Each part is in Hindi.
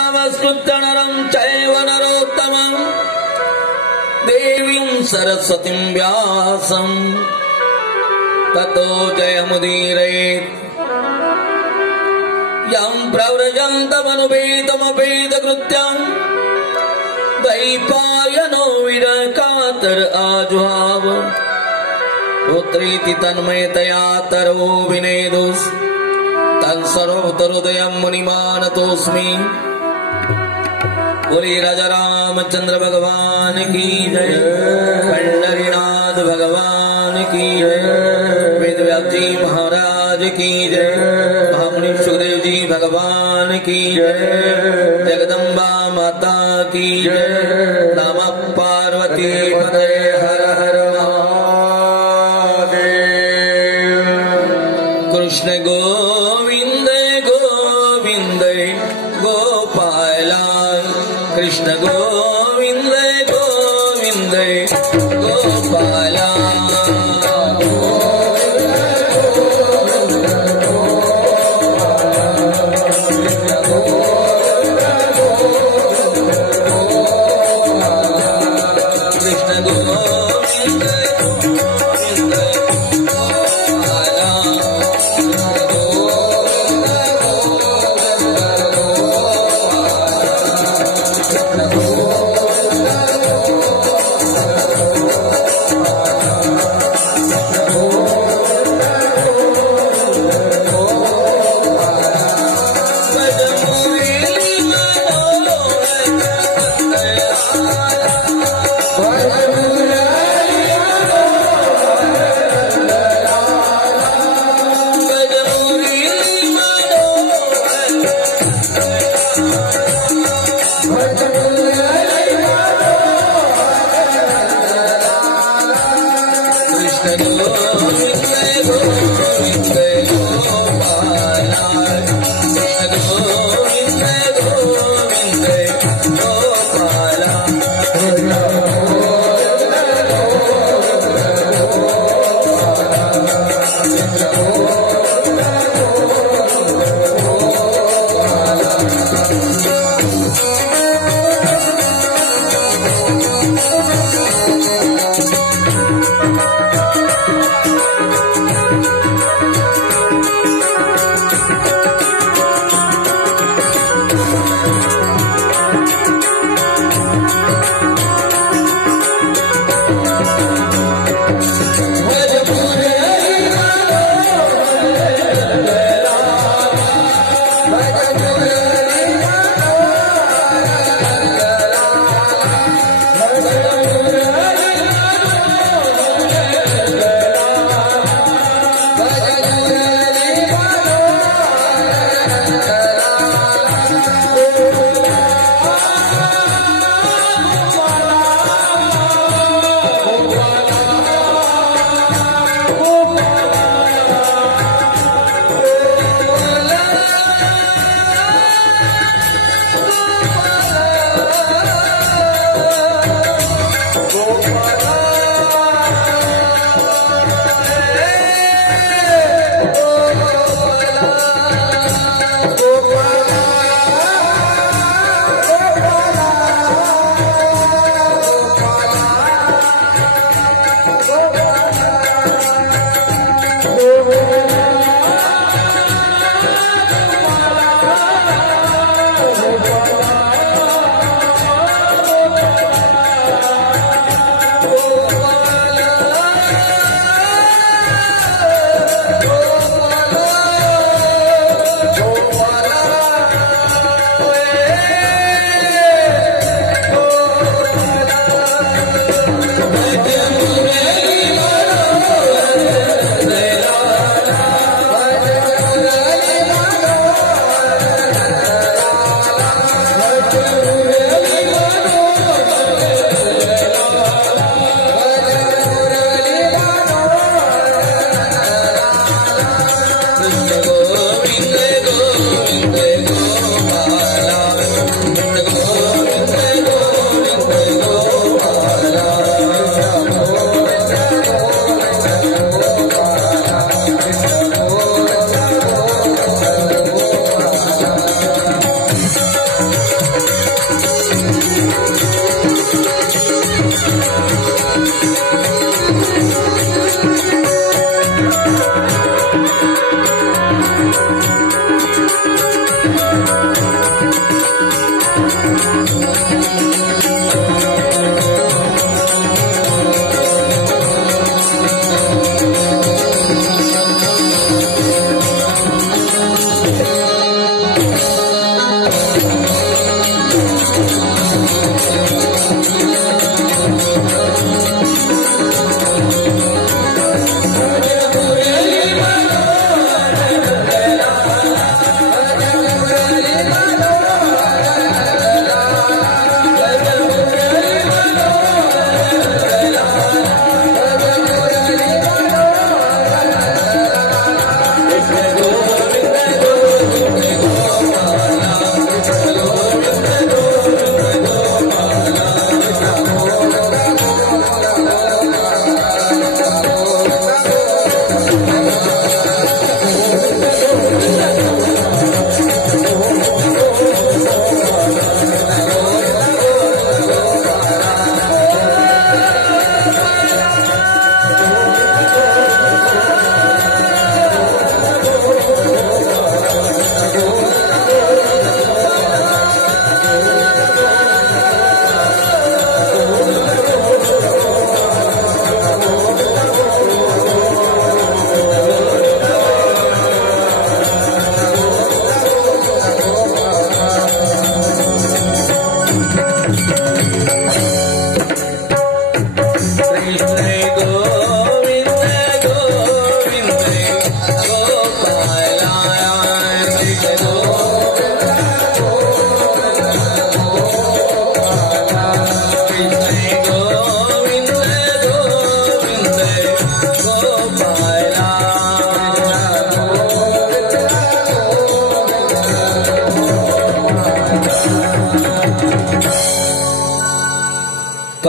नमस्कृत्य नरं चैव नरोत्तमं देवीं सरस्वतीं व्यासं ततो जयमुदीरयेत्। यं प्रव्रजन्तमनुपेतमपेतकृत्यं द्वैपायनो विरकातर आजुहाव पुत्रीति तन्मयतया तरो विनेदुस् तत्सर्वोत्तरोदयं मुनिमानतोऽस्मि। बोले राजा रामचंद्र भगवान की जय, पंढरीनाथ भगवान की जय, वेदव्यास जी महाराज की जय, महामुनि सुखदेव जी भगवान की जय, जगदम्बा माता की जय। नमः पार्वती पते हर हर महादेव। कृष्ण गोविंद गोविंद गोपाला, कृष्ण गोविंद गोविंद गोपाला। Oh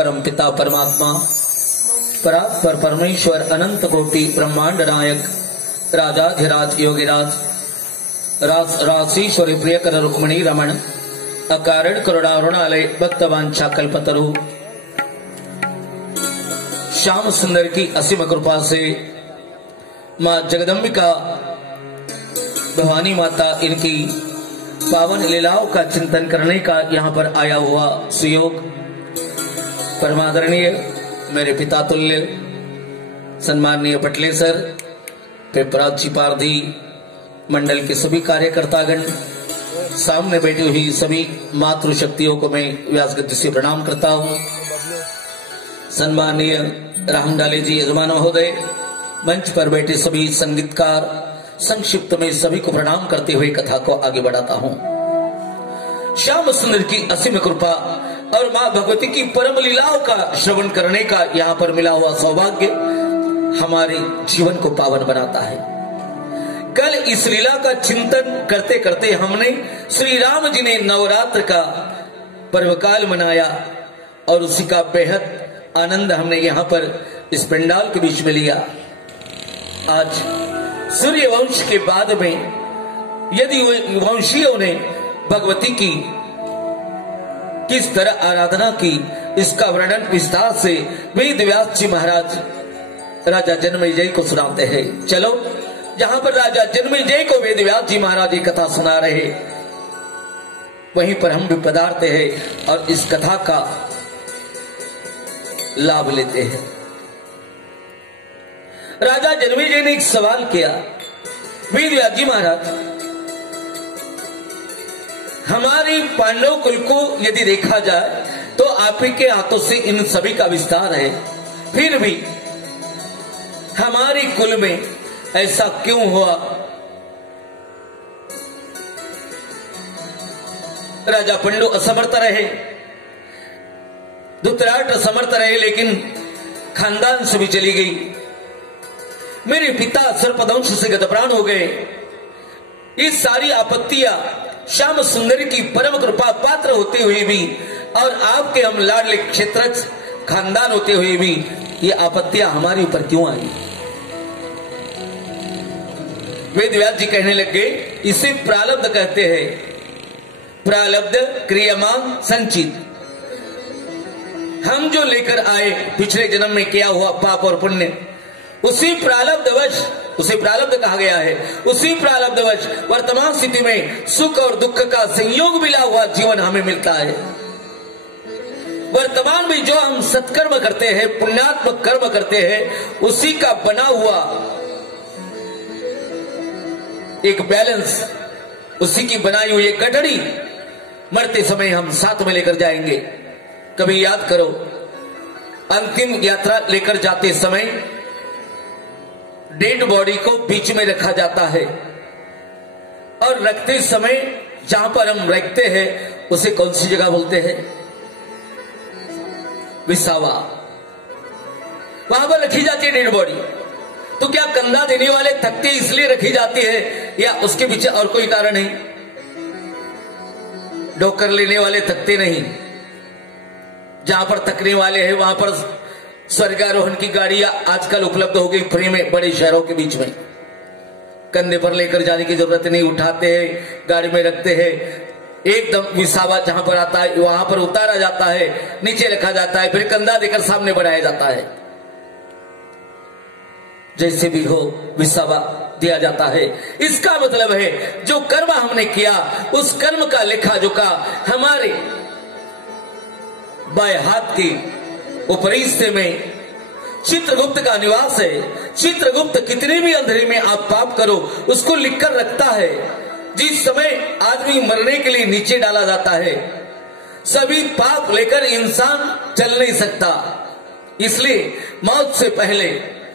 परम पिता परमात्मा परात्पर परमेश्वर अनंत कोटि ब्रह्मांड नायक राजाधिराज योगिराज राशीश्वरी प्रियकर रुक्मिणी रमण अकारण करुणारुणालय भक्तवांछा कल्पतरु श्याम सुंदर की असीम कृपा से मां जगदम्बिका भवानी माता इनकी पावन लीलाओं का चिंतन करने का यहाँ पर आया हुआ सुयोग परमादरणीय मेरे पिता तुल्य सम्माननीय पटले सर पेपराज जी पारधी मंडल के सभी कार्यकर्तागण सामने बैठी हुई सभी मातृशक्तियों को मैं व्यासगद्य से प्रणाम करता हूँ। सम्माननीय रामडाले जी यजमान महोदय, मंच पर बैठे सभी संगीतकार, संक्षिप्त में सभी को प्रणाम करते हुए कथा को आगे बढ़ाता हूँ। श्याम सुंदर की असीम कृपा और माँ भगवती की परम लीलाओं का श्रवण करने का यहाँ पर मिला हुआ सौभाग्य हमारे जीवन को पावन बनाता है। कल इस लीला का चिंतन करते करते हमने श्री राम जी ने नवरात्र का पर्वकाल मनाया और उसी का बेहद आनंद हमने यहाँ पर इस पंडाल के बीच में लिया। आज सूर्य वंश के बाद में यदि वंशियों ने भगवती की किस तरह आराधना की, इसका वर्णन विस्तार से वेद व्यास जी महाराज राजा जन्मेजय को सुनाते हैं। चलो, जहां पर राजा जन्मेजय को वेद व्यास जी महाराज कथा सुना रहे, वहीं पर हम भी पधारते हैं और इस कथा का लाभ लेते हैं। राजा जन्मेजय ने एक सवाल किया, वेद व्यास जी महाराज, हमारी पांडव कुल को यदि देखा जाए तो आप ही के हाथों से इन सभी का विस्तार है, फिर भी हमारी कुल में ऐसा क्यों हुआ? राजा पंडु असमर्थ रहे, धृतराष्ट्र समर्थ रहे, लेकिन खानदान से भी चली गई। मेरे पिता सर्पदंश से गतप्राण हो गए। ये सारी आपत्तियां श्याम सुंदर की परम कृपा पात्र होते हुए भी और आपके हम लाडले क्षेत्र खानदान होते हुए भी ये आपत्तियां हमारे ऊपर क्यों आई? वेद व्यास जी कहने लगे, इसे प्रारब्ध कहते हैं। प्रारब्ध क्रियमान संचित। हम जो लेकर आए पिछले जन्म में किया हुआ पाप और पुण्य, उसी प्रारब्धवश, उसे प्रारब्ध कहा गया है, उसी प्रारब्धवश वर्तमान स्थिति में सुख और दुख का संयोग मिला हुआ जीवन हमें मिलता है। वर्तमान में जो हम सत्कर्म करते हैं, पुण्यात्मक कर्म करते हैं, उसी का बना हुआ एक बैलेंस, उसी की बनाई हुई एक गठड़ी मरते समय हम साथ में लेकर जाएंगे। कभी याद करो, अंतिम यात्रा लेकर जाते समय डेड बॉडी को बीच में रखा जाता है और रखते समय जहां पर हम रखते हैं उसे कौन सी जगह बोलते हैं? विसावा। वहां पर रखी जाती है डेड बॉडी। तो क्या कंधा देने वाले तख्ते इसलिए रखी जाती है या उसके पीछे और कोई कारण है? डोकर लेने वाले तख्ते नहीं, जहां पर तकने वाले हैं वहां पर स्वर्गारोहण की गाड़ियां आजकल उपलब्ध हो गई फ्री में बड़े शहरों के बीच में। कंधे पर लेकर जाने की जरूरत नहीं, उठाते हैं, गाड़ी में रखते हैं, एकदम विसावा जहां पर आता है वहां पर उतारा जाता है, नीचे रखा जाता है, फिर कंधा देकर सामने बढ़ाया जाता है। जैसे भी हो विसावा दिया जाता है। इसका मतलब है जो कर्म हमने किया उस कर्म का लेखा जोखा हमारे बाएं हाथ की ऊपरी हिस्से में चित्रगुप्त का निवास है। चित्रगुप्त कितने भी अंधेरे में आप पाप करो उसको लिखकर रखता है। जिस समय आदमी मरने के लिए नीचे डाला जाता है, सभी पाप लेकर इंसान चल नहीं सकता, इसलिए मौत से पहले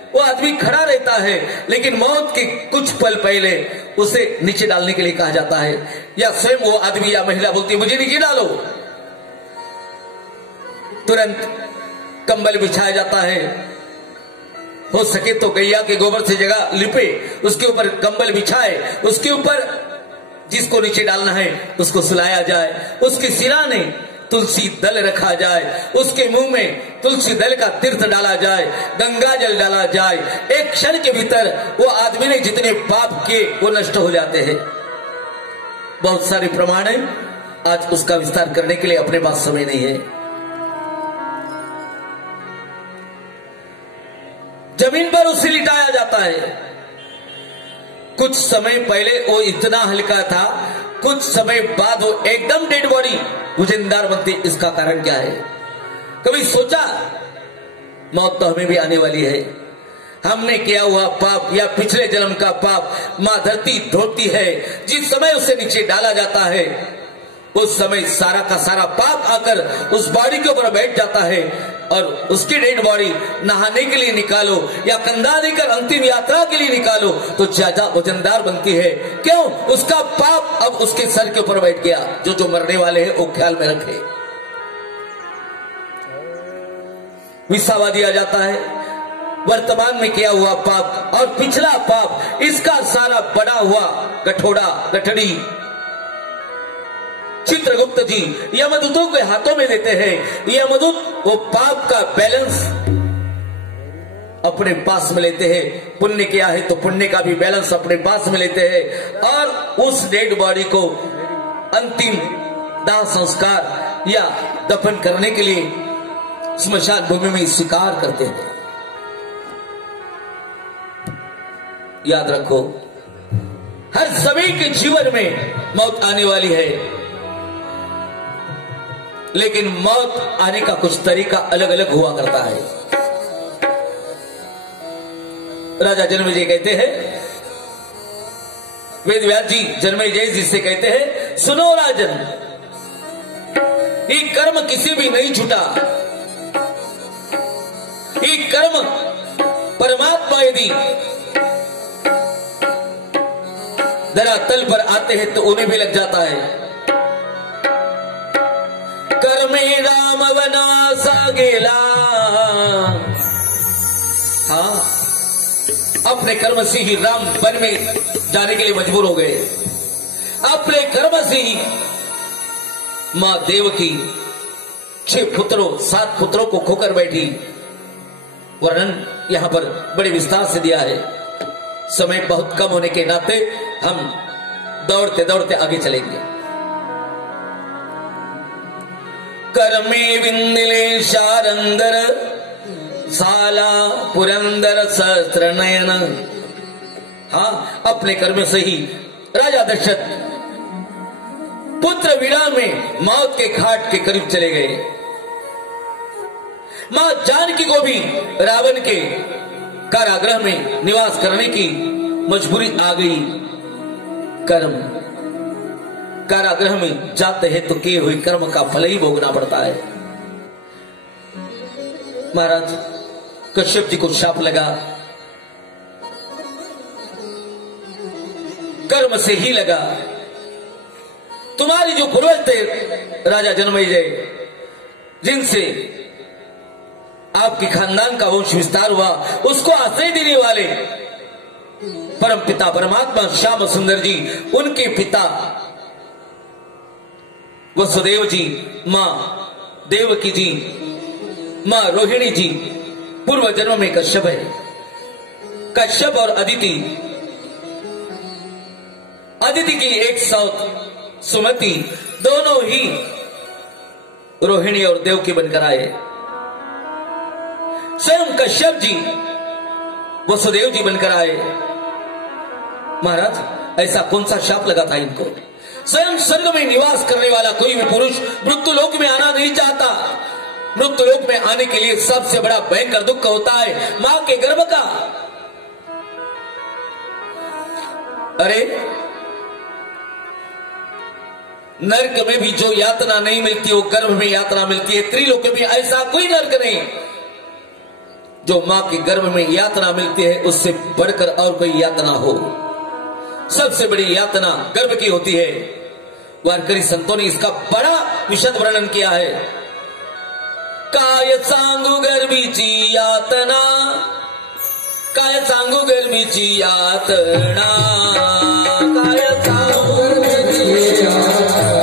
वो आदमी खड़ा रहता है, लेकिन मौत के कुछ पल पहले उसे नीचे डालने के लिए कहा जाता है, या स्वयं वो आदमी या महिला बोलती है मुझे नीचे डालो, तुरंत कंबल बिछाया जाता है। हो सके तो गैया के गोबर से जगह लिपे, उसके ऊपर कंबल बिछाए, उसके ऊपर जिसको नीचे डालना है उसको सुलाया जाए, उसके सिराने तुलसी दल रखा जाए, उसके मुंह में तुलसी दल का तीर्थ डाला जाए, गंगा जल डाला जाए, एक क्षण के भीतर वो आदमी ने जितने पाप किए वो नष्ट हो जाते हैं। बहुत सारे प्रमाण है, आज उसका विस्तार करने के लिए अपने पास समय नहीं है। जमीन पर उसे लिटाया जाता है। कुछ समय पहले वो इतना हल्का था, कुछ समय बाद वो एकदम डेड बॉडी गुजिंदार बनती। इसका कारण क्या है? कभी सोचा मौत तो हमें भी आने वाली है। हमने किया हुआ पाप या पिछले जन्म का पाप मां धरती धोती है। जिस समय उसे नीचे डाला जाता है उस समय सारा का सारा पाप आकर उस बॉडी के ऊपर बैठ जाता है और उसकी डेड बॉडी नहाने के लिए निकालो या कंधा देकर अंतिम यात्रा के लिए निकालो तो ज्यादा वजनदार बनती है। क्यों? उसका पाप अब उसके सर के ऊपर बैठ गया। जो मरने वाले हैं वो ख्याल में रखे। विसावा दिया जाता है वर्तमान में किया हुआ पाप और पिछला पाप, इसका सारा बड़ा हुआ गठड़ी चित्रगुप्त जी यमदूतों के हाथों में देते हैं। यमदूत वो पाप का बैलेंस अपने पास में लेते हैं। पुण्य किया है तो पुण्य का भी बैलेंस अपने पास में लेते हैं और उस डेड बॉडी को अंतिम दाह संस्कार या दफन करने के लिए स्मशान भूमि में स्वीकार करते हैं। याद रखो, हर सभी के जीवन में मौत आने वाली है, लेकिन मौत आने का कुछ तरीका अलग अलग हुआ करता है। राजा जन्मेजय कहते हैं, वेद व्यास जी जन्मेजय जी से कहते हैं, सुनो राजन, ये कर्म किसी भी नहीं छूटा। ये कर्म परमात्मा यदि धरातल पर आते हैं तो उन्हें भी लग जाता है। कर्मे राम वनासा गेला। हाँ, अपने कर्म से ही राम वन में जाने के लिए मजबूर हो गए। अपने कर्म से ही मां देवकी 7 पुत्रों को खोकर बैठी। वर्णन यहां पर बड़े विस्तार से दिया है। समय बहुत कम होने के नाते हम दौड़ते दौड़ते आगे चलेंगे। कर्मे विंदिले शारंदर साला पुरंदर सहस्त्र नयन। हाँ, अपने कर्म से ही राजा दशरथ पुत्र वीणा में मौत के घाट के करीब चले गए। मां जानकी को भी रावण के कारागृह में निवास करने की मजबूरी आ गई। कर्म कारागृह में जाते हैं तो किए हुए कर्म का फल ही भोगना पड़ता है। महाराज कश्यप जी को शाप लगा, कर्म से ही लगा। तुम्हारी जो पूर्वज थे राजा जन्मेजय, जिनसे आपके खानदान का वंश विस्तार हुआ, उसको आश्रय देने वाले परम पिता परमात्मा श्याम सुंदर जी, उनके पिता वसुदेव जी, मां देवकी जी, मां रोहिणी जी पूर्व जन्म में कश्यप है। कश्यप और अदिति की एक सौत सुमति, दोनों ही रोहिणी और देवकी बनकर आए। स्वयं कश्यप जी वसुदेव जी बनकर आए। महाराज, ऐसा कौन सा शाप लगा था इनको? स्वयं स्वर्ग में निवास करने वाला कोई भी पुरुष मृत्युलोक में आना नहीं चाहता। मृत्युलोक में आने के लिए सबसे बड़ा भयंकर दुख होता है मां के गर्भ का। अरे, नरक में भी जो यातना नहीं मिलती वो गर्भ में यातना मिलती है। त्रिलोक में ऐसा कोई नरक नहीं जो मां के गर्भ में यातना मिलती है उससे बढ़कर और कोई यातना हो। सबसे बड़ी यातना गर्भ की होती है। वारकरी संतों ने इसका बड़ा विशद वर्णन किया है। काय सांगू गर्भीची यातना, काय सांगू गर्भीची यातना, काय सांगू गर्भीची यातना,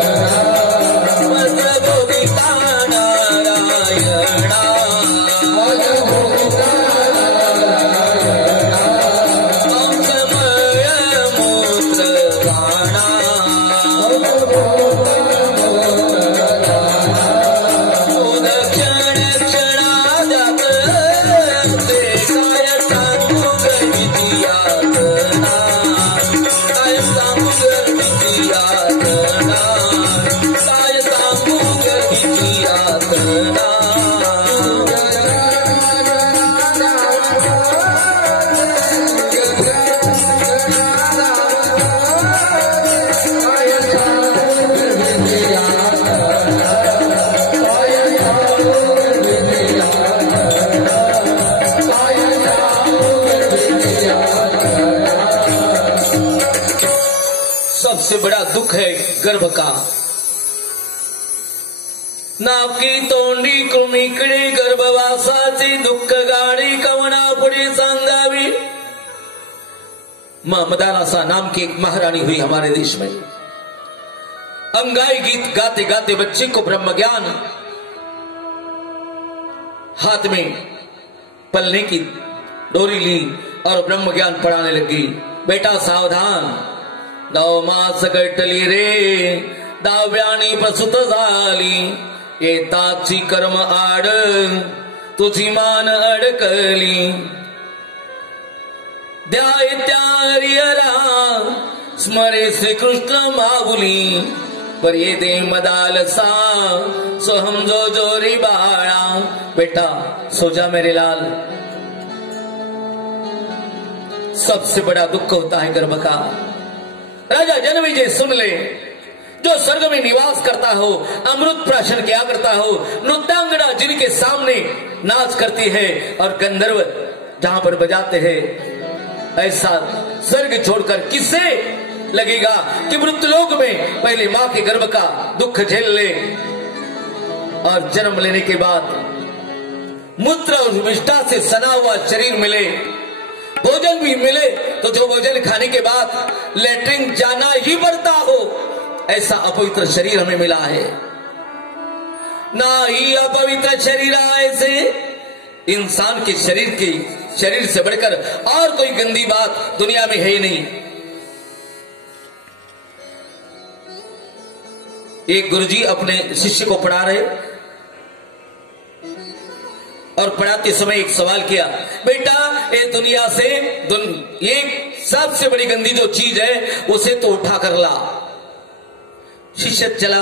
दुख है गर्भ का। नाकी तोंडी कृमिकडे गर्भवासाचे दुःख गाडी कवना पुढे सांगावी। मां मदानासा नाम की एक महारानी हुई हमारे देश में। अंगाई गीत गाते गाते बच्चे को ब्रह्म ज्ञान हाथ में पलने की डोरी ली और ब्रह्म ज्ञान पढ़ाने लगी। बेटा सावधान, 9 मास गटली रे दाव्यानी प्रसूत झाली, येताची कर्म आड तुझी मान अडकली। द्याय त्यारियरा स्मरे श्री कृष्ण माऊली, पर ये दे मदालसा सो हम जो जोरी बाळा। बेटा सो जा मेरे लाल। सबसे बड़ा दुख होता है गर्भ का। राजा जनमेजय सुन ले, जो स्वर्ग में निवास करता हो, अमृत प्राशन किया करता हो, नृत्यांगना जिनके सामने नाच करती है और गंधर्व जहां पर बजाते हैं, ऐसा स्वर्ग छोड़कर किसे लगेगा कि मृत्युलोक में पहले मां के गर्भ का दुख झेल ले और जन्म लेने के बाद मूत्र और विष्ठा से सना हुआ शरीर मिले, भोजन भी मिले तो जो भोजन खाने के बाद लेटरिन जाना ही पड़ता हो, ऐसा अपवित्र शरीर हमें मिला है। ना ही अपवित्र शरीर ऐसे इंसान के शरीर से बढ़कर और कोई गंदी बात दुनिया में है ही नहीं। एक गुरुजी अपने शिष्य को पढ़ा रहे और पढ़ाते समय एक सवाल किया, बेटा ये दुनिया से ये सबसे बड़ी गंदी जो चीज है उसे तो उठा कर ला। शिष्य चला,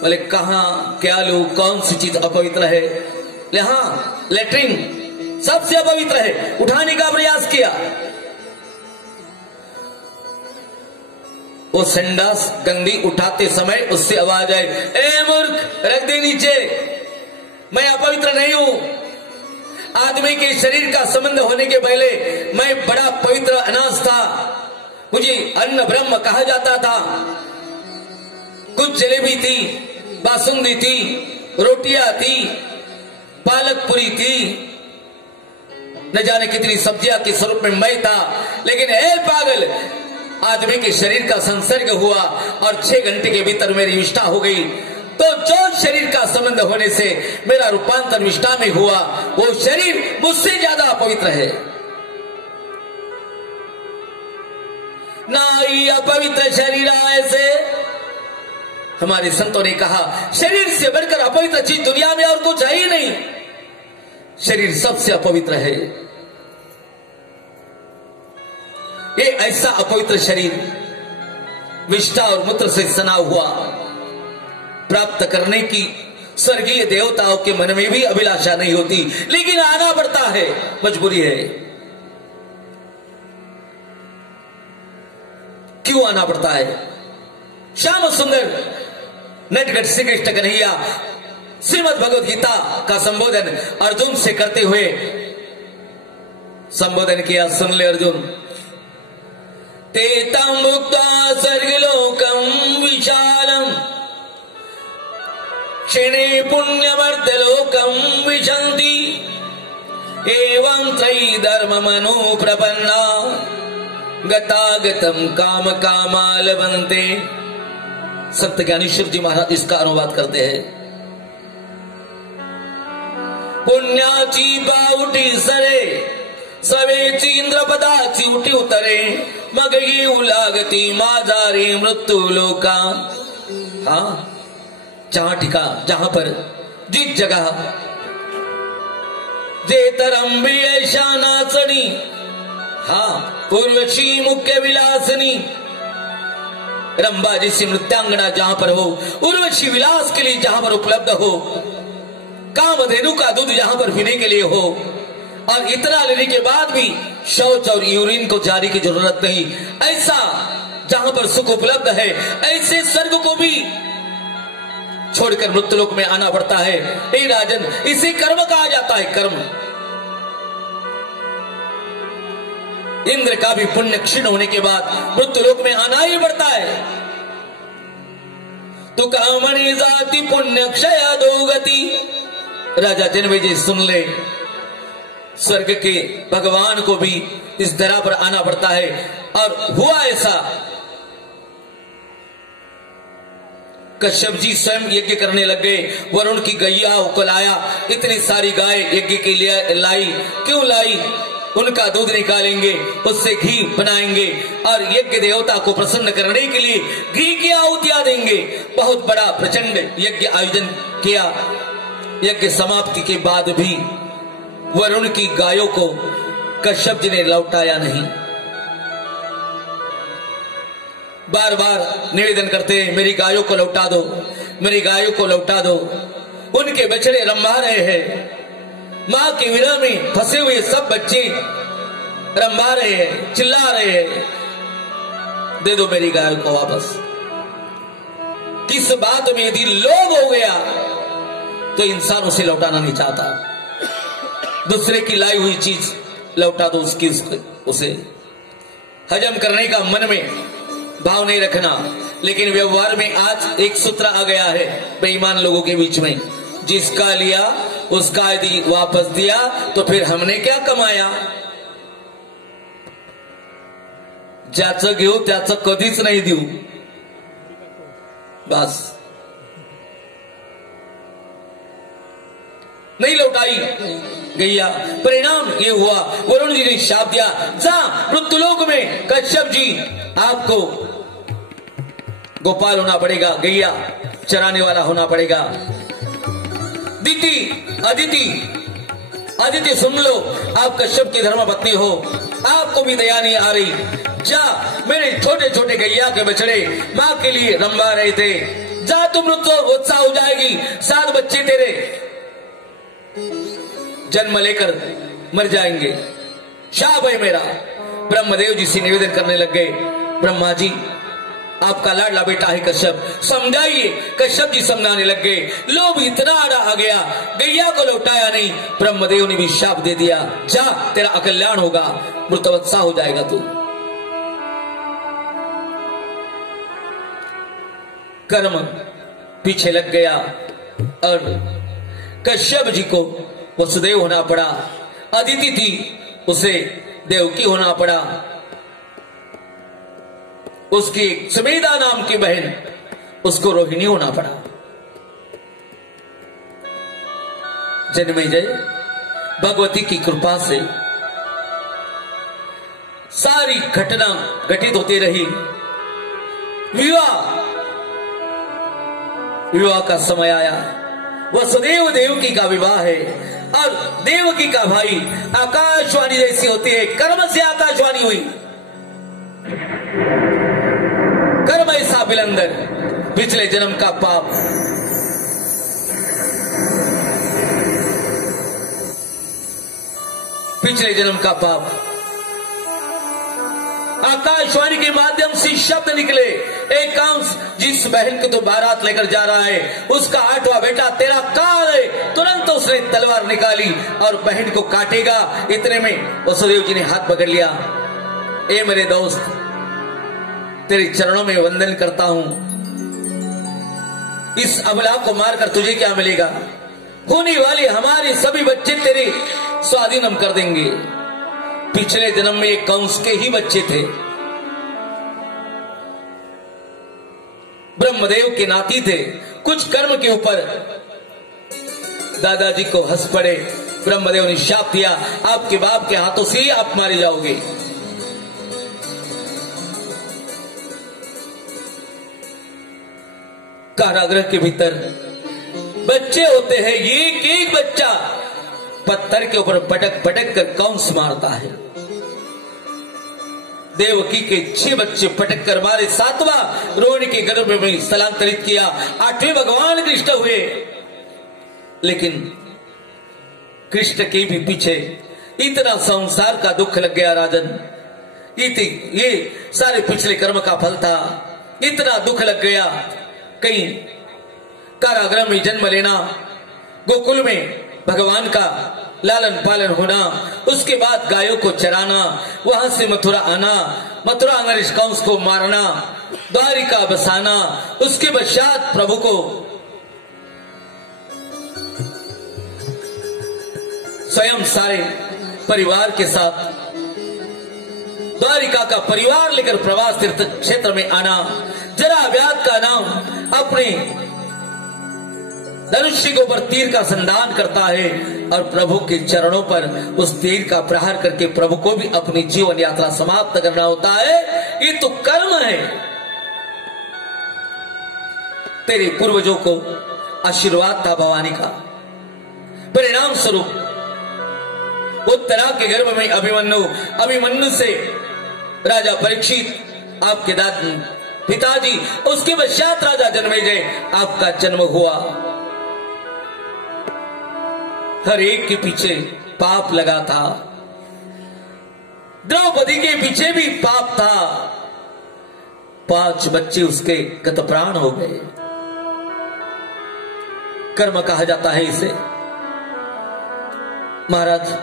बोले कहां क्या लू, कौन सी चीज अपवित्र है? ले हाँ, लेटरिन सबसे अपवित्र है। उठाने का प्रयास किया, वो संडास गंदी उठाते समय उससे आवाज आई, ए मूर्ख रख दे नीचे, मैं अपवित्र नहीं हूं। आदमी के शरीर का संबंध होने के पहले मैं बड़ा पवित्र अनाज था, मुझे अन्न ब्रह्म कहा जाता था। कुछ जलेबी थी, बासुंदी थी, रोटियां थी, पालक पूरी थी, न जाने कितनी सब्जियां के स्वरूप में मैं था। लेकिन ए पागल, आदमी के शरीर का संसर्ग हुआ और 6 घंटे के भीतर मेरी विष्ठा हो गई। तो जो शरीर का संबंध होने से मेरा रूपांतर विष्ठा में हुआ, वो शरीर मुझसे ज्यादा अपवित्र है। ना ही अपवित्र शरीर ऐसे, हमारे संतों ने कहा शरीर से बढ़कर अपवित्र चीज दुनिया में और कुछ है ही नहीं। शरीर सबसे अपवित्र है। ये ऐसा अपवित्र शरीर विष्ठा और मूत्र से सना हुआ प्राप्त करने की स्वर्गीय देवताओं के मन में भी अभिलाषा नहीं होती, लेकिन आना पड़ता है, मजबूरी है। क्यों आना पड़ता है? श्याम सुंदर नटखट श्री कृष्ण कन्हैया श्रीमद् भगवद गीता का संबोधन अर्जुन से करते हुए संबोधन किया। सुन ले अर्जुन, तेतं भुक्त्वा स्वर्गलोकं विशालम् क्षणे पुण्यवर्धलोकं विशन्ति एवं त्रयी धर्ममनुप्रपन्ना गतागतं काम कामा लभन्ते। सत्य ज्ञानेश्वर जी महाराज इसका अनुवाद करते हैं। पुण्याची बावटी सरे सवेची इंद्रपदाची उठी उतरे, मग येऊ लागती माझा रे मृत्यू लोका। हाँ, जहां पर जिस जगह जे तरंबी ऐशा नाचणी, हाँ उर्वशी मुख्य विलासनी। रंबा जैसी नृत्यांगना जहां पर हो, उर्वशी विलास के लिए जहां पर उपलब्ध हो, कामधेनु का दूध जहां पर पीने के लिए हो, और इतना लेने के बाद भी शौच और यूरिन को जाने की जरूरत नहीं, ऐसा जहां पर सुख उपलब्ध है, ऐसे स्वर्ग को भी छोड़कर मृत्युलोक में आना पड़ता है। हे राजन, इसे कर्म कहा जाता है। कर्म इंद्र का भी पुण्य क्षीण होने के बाद मृत्युलोक में आना ही पड़ता है। तो कामणी जाति पुण्य क्षय दो गति। राजा जन्मेजय सुन ले, स्वर्ग के भगवान को भी इस धरा पर आना पड़ता है। और हुआ ऐसा, कश्यप जी स्वयं यज्ञ करने लग गए। वरुण की गैया को लाया, इतनी सारी गाय यज्ञ के लिए लाई। क्यों लाई? उनका दूध निकालेंगे, उससे घी बनाएंगे और यज्ञ देवता को प्रसन्न करने के लिए घी की आहुतियां देंगे। बहुत बड़ा प्रचंड यज्ञ आयोजन किया। यज्ञ समाप्ति के बाद भी वरुण की गायों को कश्यप जी ने लौटाया नहीं। बार बार निवेदन करते हैं, मेरी गायों को लौटा दो, मेरी गायों को लौटा दो। उनके बछड़े रंभा रहे हैं, मां के विरह में फंसे हुए सब बच्चे रंभा रहे हैं, चिल्ला रहे हैं, दे दो मेरी गायों को वापस। किस बात में यदि लोभ हो गया तो इंसान उसे लौटाना नहीं चाहता। दूसरे की लाई हुई चीज लौटा दो, उसे हजम करने का मन में भाव नहीं रखना। लेकिन व्यवहार में आज एक सूत्र आ गया है बेईमान लोगों के बीच में, जिसका लिया उसका यदि वापस दिया तो फिर हमने क्या कमाया? ज्याचं घेऊ त्याचं कधीच नाही देऊ, बस। नहीं लौटाई गैया, परिणाम ये हुआ, वरुण जी ने शाप दिया, जा मृत्युलोक में कश्यप जी आपको गोपाल होना पड़ेगा, गैया चराने वाला होना पड़ेगा। अदिति सुन लो, आप कश्यप की धर्म पत्नी हो, आपको भी दया नहीं आ रही। जा, मेरे छोटे छोटे गैया के बछड़े मां के लिए रंभा रहे थे, जा तुम उत्साह हो जाएगी, 7 बच्चे तेरे जन्म लेकर मर जाएंगे, शाप है मेरा। ब्रह्मदेव जी से निवेदन करने लग गए, ब्रह्मा जी आपका लाडला बेटा है कश्यप, समझाइए। कश्यप जी समझाने लग गए। लोभ इतना आ गया, गैया को लौटाया नहीं, ब्रह्मदेव ने भी शाप दे दिया, जा तेरा अकल्याण होगा, मृतवत्सा हो जाएगा तू। कर्म पीछे लग गया और कश्यप जी को वसुदेव होना पड़ा। अदिति थी, उसे देवकी होना पड़ा। उसकी सुमेधा नाम की बहन, उसको रोहिणी होना पड़ा। जन्मेजय भगवती की कृपा से सारी घटना घटित होती रही। विवाह का समय आया, वसुदेव देवकी का विवाह है और देवकी का भाई आकाशवाणी जैसी होती है, कर्म से आकाशवाणी हुई। कर्म ऐसा बिलंदर, पिछले जन्म का पाप, पिछले जन्म का पाप। आकाशवाणी के माध्यम से शब्द निकले, एक कंस जिस बहन को तो बारात लेकर जा रहा है, उसका 8वां बेटा तेरा काल है। तुरंत उसने तलवार निकाली और बहन को काटेगा। इतने में वसुदेव जी ने हाथ पकड़ लिया, ए मेरे दोस्त, तेरे चरणों में वंदन करता हूं, इस अबला को मारकर तुझे क्या मिलेगा? होने वाले हमारे सभी बच्चे तेरे स्वाधीन हम कर देंगे। पिछले जन्म में एक कंस के ही बच्चे थे, ब्रह्मदेव के नाती थे। कुछ कर्म के ऊपर दादाजी को हंस पड़े। ब्रह्मदेव ने शाप दिया, आपके बाप के हाथों से ही आप मारे जाओगे। कारागृह के भीतर बच्चे होते हैं, एक एक बच्चा पत्थर के ऊपर पटक पटक कर कंस मारता है। देवकी के 6 बच्चे पटक कर मारे, 7वां रोहिणी के गर्भ में स्थलांतरित किया, 8वें भगवान कृष्ण हुए। लेकिन कृष्ण के भी पीछे इतना संसार का दुख लग गया राजन, ये सारे पिछले कर्म का फल था। इतना दुख लग गया, कहीं कारागृह में जन्म लेना, गोकुल में भगवान का लालन पालन होना, उसके बाद गायों को चराना, वहां से मथुरा आना, मथुरा नरेश कंस को मारना, द्वारिका बसाना, उसके पश्चात प्रभु को स्वयं सारे परिवार के साथ द्वारिका का परिवार लेकर प्रवास तीर्थ क्षेत्र में आना। जरा व्याध का नाम अपने धनुष्य के ऊपर तीर का संधान करता है और प्रभु के चरणों पर उस तीर का प्रहार करके प्रभु को भी अपनी जीवन यात्रा समाप्त करना होता है। ये तो कर्म है। तेरे पूर्वजों को आशीर्वाद था भवानी का, परिणाम स्वरूप उत्तरा के गर्भ में अभिमन्यु से राजा परीक्षित आपके पिताजी, उसके पश्चात राजा जन्मेजय आपका जन्म हुआ। हर एक के पीछे पाप लगा था, द्रौपदी के पीछे भी पाप था। 5 बच्चे उसके गतप्राण हो गए। कर्म कहा जाता है इसे। महाराज,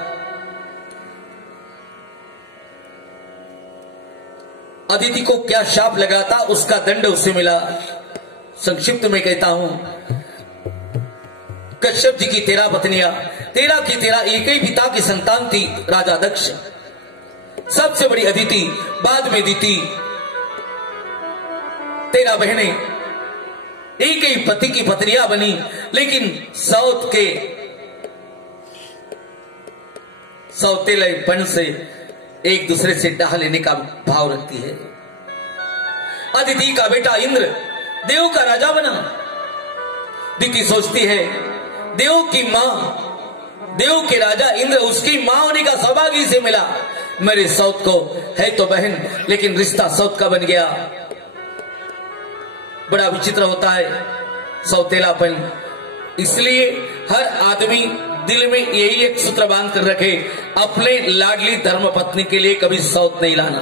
अदिति को क्या शाप लगा था, उसका दंड उसे मिला। संक्षिप्त में कहता हूं, कश्यप जी की 13 पत्नियां, 13 की 13 एक ही पिता की संतान थी, राजा दक्ष। सबसे बड़ी अदिति, बाद में दिति। 13 बहनें एक ही पति की पत्नियां बनी, लेकिन साउथ के सौतेलेपन से एक दूसरे से डाह लेने का भाव रखती है। अदिति का बेटा इंद्र देव का राजा बना। दिति सोचती है, देव की मां, देव के राजा इंद्र, उसकी मां होने का सौभाग्य से मिला। मेरे सौत को है तो बहन, लेकिन रिश्ता सौत का बन गया। बड़ा विचित्र होता है सौतेलापन। इसलिए हर आदमी दिल में यही एक सूत्र बांध कर रखे, अपने लाडली धर्म पत्नी के लिए कभी सौत नहीं लाना।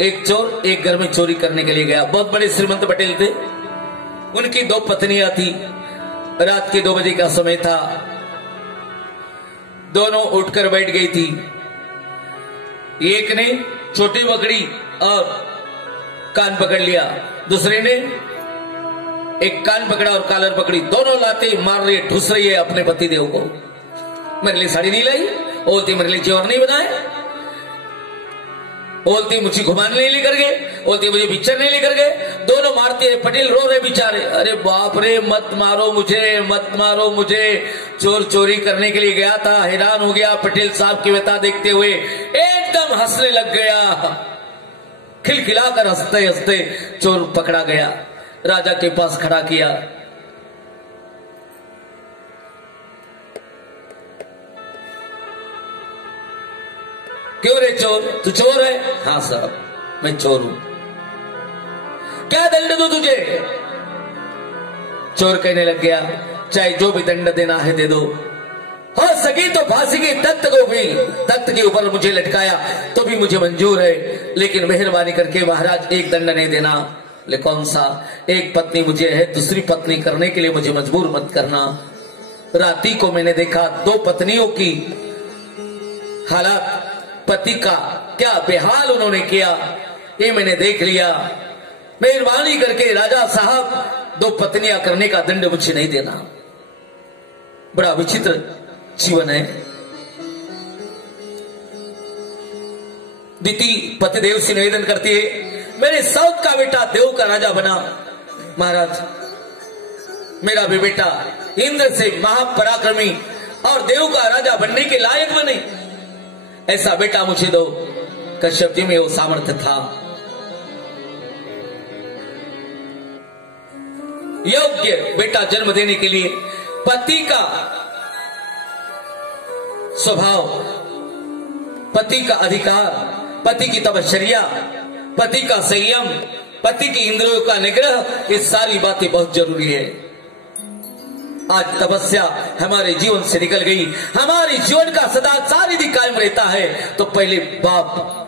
एक चोर एक घर में चोरी करने के लिए गया। बहुत बड़े श्रीमंत पटेल थे, उनकी 2 पत्नियां थी। रात के 2 बजे का समय था। दोनों उठकर बैठ गई थी। एक ने छोटी पकड़ी और कान पकड़ लिया, दूसरे ने एक कान पकड़ा और कॉलर पकड़ी। दोनों लाते मार रही है, ठुस रही है अपने पति देव को। मेरे लिए साड़ी नहीं लाई, बोलती मेरे लिए जेवर नहीं बनाए, बोलती मुझे घुमाने नहीं लेकर गए, बोलती मुझे पिक्चर नहीं लेकर गए। दोनों मारते हैं, पटेल रो रहे बेचारे। अरे बाप रे, मत मारो मुझे, मत मारो मुझे। चोर चोरी करने के लिए गया था, हैरान हो गया पटेल साहब की व्यथा देखते हुए, एकदम हंसने लग गया। खिलखिलाकर हंसते हंसते चोर पकड़ा गया, राजा के पास खड़ा किया। क्यों रे चोर, तू चोर है? हाँ साहब, मैं चोर हूं। क्या दंड दूं तुझे? चोर कहने लग गया, चाहे जो भी दंड देना है दे दो। हो सकी तो फांसी की तख्त को भी, तख्त के ऊपर मुझे लटकाया तो भी मुझे मंजूर है, लेकिन मेहरबानी करके महाराज एक दंड नहीं देना। ले कौन सा? एक पत्नी मुझे है, दूसरी पत्नी करने के लिए मुझे मजबूर मत करना। राती को मैंने देखा 2 पत्नियों की हालात, पति का क्या बेहाल उन्होंने किया, ये मैंने देख लिया। मेहरबानी करके राजा साहब 2 पत्नियां करने का दंड मुझे नहीं देना। बड़ा विचित्र जीवन है। दिति पतिदेव से निवेदन करती है, मेरे साउथ का बेटा देव का राजा बना। महाराज, मेरा भी बेटा इंद्र से महापराक्रमी और देव का राजा बनने के लायक बने, ऐसा बेटा मुझे दो। कश्यप जी में वो सामर्थ्य था। योग्य बेटा जन्म देने के लिए पति का स्वभाव, पति का अधिकार, पति की तपश्चर्या, पति का संयम, पति की इंद्रियों का निग्रह, ये सारी बातें बहुत जरूरी है। आज तपस्या हमारे जीवन से निकल गई, हमारे जीवन का सदा सानिध्य कायम रहता है, तो पहले बाप